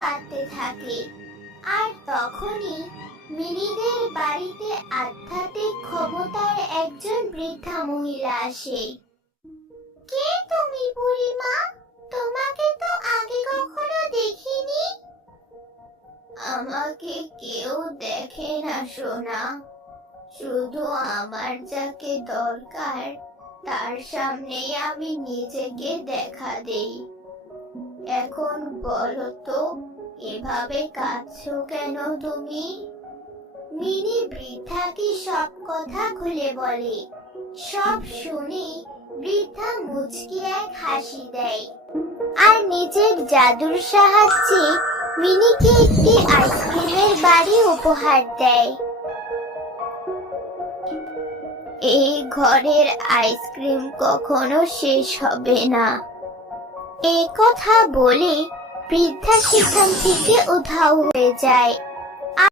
কাঁদতে থাকে। আর তখনই মিনিদের বাড়িতে আধ্যাত্মিক ক্ষমতার একজন বৃদ্ধা মহিলা আসে। কে তুমি বুড়িমা? তোমাকে তো আগে কখনো দেখিনি। আমাকে কেউ দেখে না সোনা, শুধু আমার যাকে দরকার তার সামনেই আমি নিজেকে দেখা দেই। এখন বলো তো, এভাবে কাঁদছো কেন তুমি? মিনি বৃদ্ধাকে সব কথা খুলে বলে। সব শুনে বৃদ্ধা মুচকি এক হাসি দেয় আর নিজের জাদুর সাহায্যে মিনিকে একটি আইসক্রিমের বাড়ি উপহার দেয়। এই ঘরের আইসক্রিম কখনো শেষ হবে না। এই কথা বলে বৃদ্ধা সেখান থেকে উধাও হয়ে যায়।